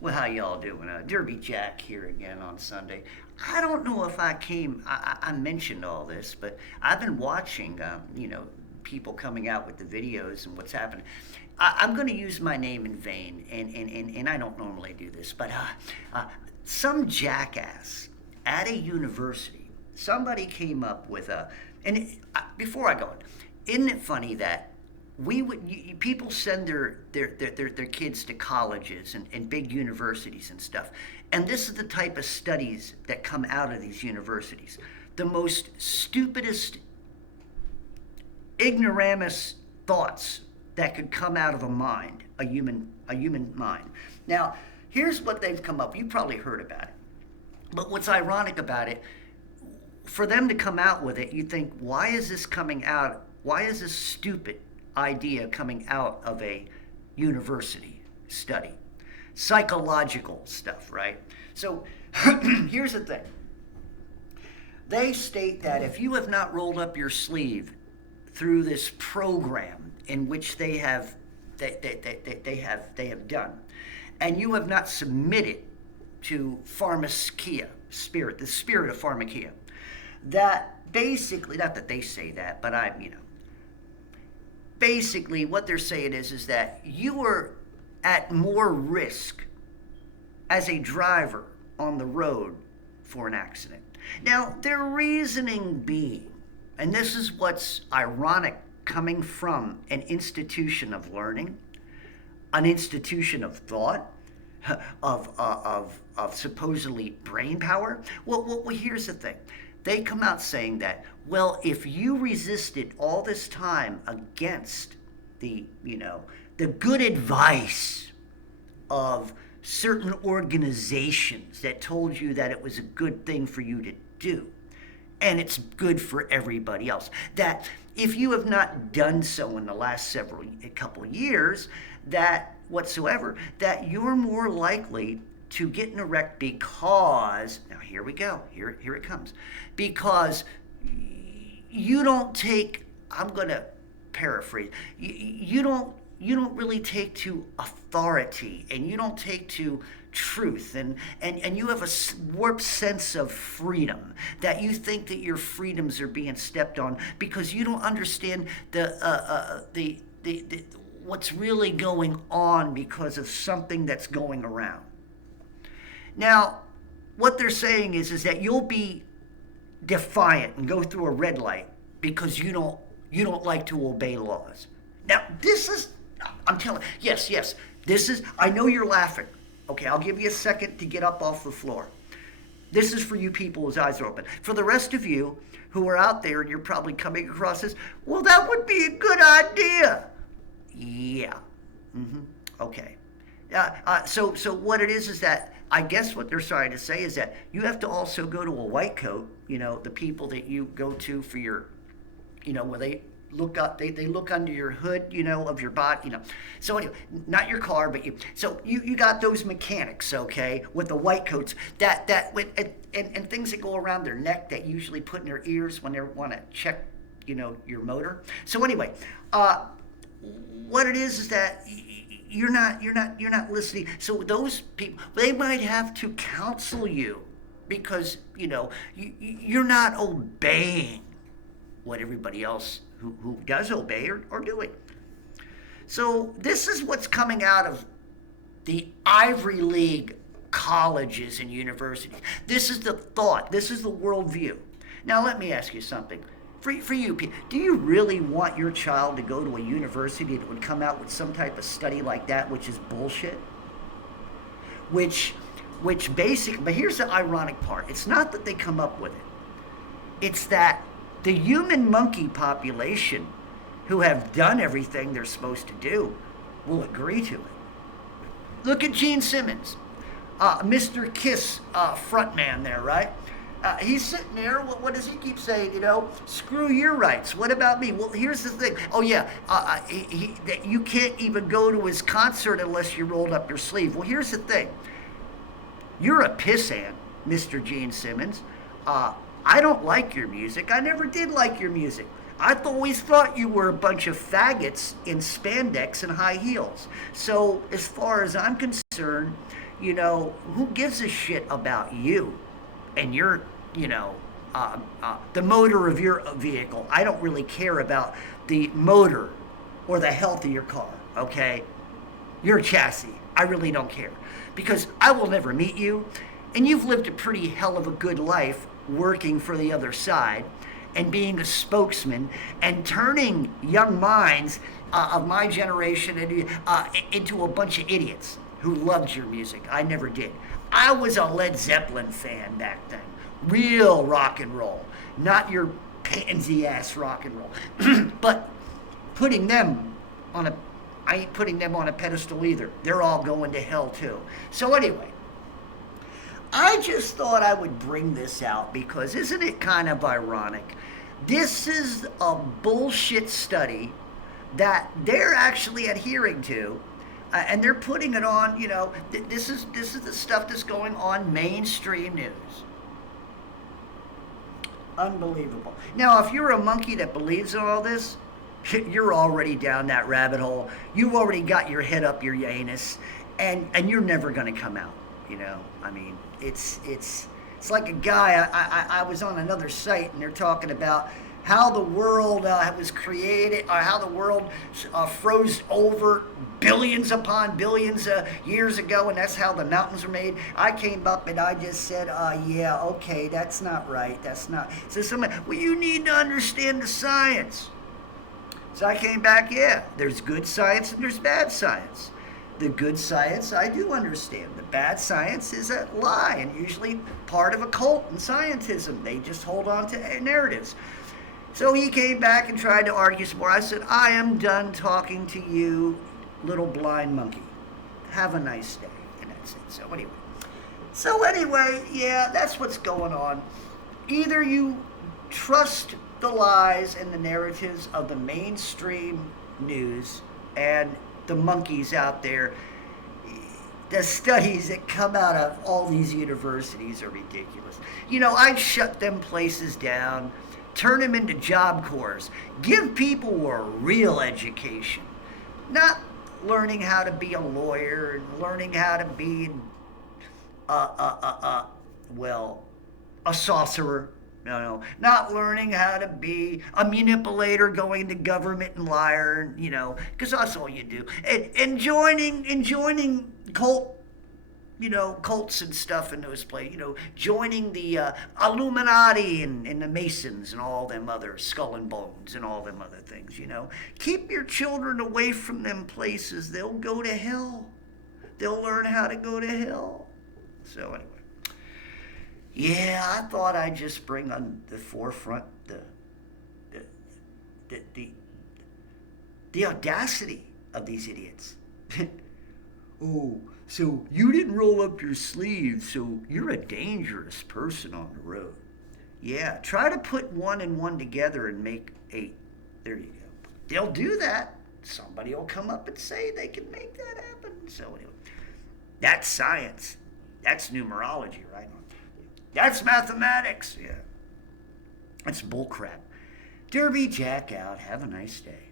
Well, how y'all doing? Derby Jack here again on Sunday. I don't know if I mentioned all this, but I've been watching, people coming out with the videos and what's happening. I'm going to use my name in vain, and I don't normally do this, but some jackass at a university, somebody came up with before I go on, isn't it funny that people send their kids to colleges and big universities and stuff, and this is the type of studies that come out of these universities. The most stupidest, ignoramus thoughts that could come out of a human mind. Now, here's what they've come up. You probably heard about it, but what's ironic about it, for them to come out with it, you think, why is this coming out? Why is this stupid idea coming out of a university study? Psychological stuff, right? So here's the thing. They state that if you have not rolled up your sleeve through this program in which they have done, and you have not submitted to pharmakeia, the spirit of pharmakeia, that basically, not that they say that, but basically what they're saying is that you are at more risk as a driver on the road for an accident. Now, their reasoning being, and this is what's ironic coming from an institution of learning, an institution of thought, of supposedly brain power. Well, here's the thing. They come out saying that, well, if you resisted all this time against the good advice of certain organizations that told you that it was a good thing for you to do, and it's good for everybody else, that if you have not done so in the last couple of years, that whatsoever, that you're more likely to get in a wreck because, now here we go, here it comes, because you don't take, I'm going to paraphrase, you don't really take to authority, and you don't take to truth, and you have a warped sense of freedom, that you think that your freedoms are being stepped on because you don't understand the what's really going on because of something that's going around. Now, what they're saying is that you'll be defiant and go through a red light because you don't like to obey laws. Now, this is, I'm telling, yes, this is, I know you're laughing. Okay, I'll give you a second to get up off the floor. This is for you people whose eyes are open. For the rest of you who are out there and you're probably coming across this, well, that would be a good idea. Yeah. Okay. So what it is that I guess what they're trying to say is that you have to also go to a white coat, the people that you go to for your, where they look up, they look under your hood, of your body, So anyway, not your car, but you got those mechanics, okay, with the white coats and things that go around their neck that usually put in their ears when they want to check, your motor. So anyway, what it is that you're not listening. So those people, they might have to counsel you because you're not obeying what everybody else who does obey are doing. So this is what's coming out of the Ivy League colleges and universities. This is the thought. This is the worldview. Now let me ask you something. For you, do you really want your child to go to a university that would come out with some type of study like that, which is bullshit? Which basically, but here's the ironic part. It's not that they come up with it. It's that the human monkey population who have done everything they're supposed to do will agree to it. Look at Gene Simmons, Mr. Kiss frontman there, right? He's sitting there. What does he keep saying? Screw your rights. What about me? Well, here's the thing. Oh yeah, that you can't even go to his concert unless you rolled up your sleeve. Well, here's the thing. You're a pissant, Mr. Gene Simmons. I don't like your music. I never did like your music. I've always thought you were a bunch of faggots in spandex and high heels. So as far as I'm concerned, who gives a shit about you and your, the motor of your vehicle? I don't really care about the motor or the health of your car, okay? Your chassis. I really don't care. Because I will never meet you, and you've lived a pretty hell of a good life working for the other side and being a spokesman and turning young minds of my generation into a bunch of idiots who loved your music. I never did. I was a Led Zeppelin fan back then. Real rock and roll. Not your pansy ass rock and roll. But putting them on a I ain't putting them on a pedestal either. They're all going to hell too. So anyway, I just thought I would bring this out because isn't it kind of ironic? This is a bullshit study that they're actually adhering to, and they're putting it on. This is the stuff that's going on mainstream news. Unbelievable. Now, if you're a monkey that believes in all this, you're already down that rabbit hole. You've already got your head up your anus, and you're never going to come out. I mean, it's like a guy. I was on another site, and they're talking about how the world was created, or how the world froze over billions upon billions years ago, and that's how the mountains were made. I came up and I just said, yeah, okay, that's not right. That's not. So somebody, well, you need to understand the science. So I came back, yeah, there's good science and there's bad science. The good science I do understand. The bad science is a lie and usually part of a cult and scientism. They just hold on to narratives. So he came back and tried to argue some more. I said, I am done talking to you, little blind monkey. Have a nice day. And that's it. So anyway, yeah, that's what's going on. Either you trust the lies and the narratives of the mainstream news and the monkeys out there. The studies that come out of all these universities are ridiculous. I'd shut them places down, turn them into Job Corps, give people a real education, not learning how to be a lawyer and learning how to be a sorcerer. No, not learning how to be a manipulator, going to government and liar, because that's all you do. And joining cults and stuff in those places, joining the Illuminati and the Masons and all them other Skull and Bones and all them other things, Keep your children away from them places. They'll go to hell. They'll learn how to go to hell. So anyway. Yeah, I thought I'd just bring on the forefront the audacity of these idiots. Oh, so you didn't roll up your sleeves, so you're a dangerous person on the road. Yeah, try to put 1 and 1 together and make 8. There you go. They'll do that. Somebody will come up and say they can make that happen. So anyway, that's science. That's numerology, right? That's mathematics. Yeah. That's bullcrap. Derby Jack out. Have a nice day.